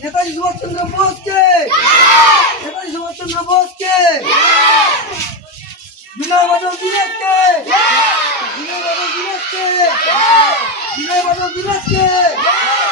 नेताजी सुभाष चंद्र बोस के नेताजी सुभाष चंद्र बोस के विनय बादल दिनेश के विनय बादल दिनेश के विनय बादल दिनेश के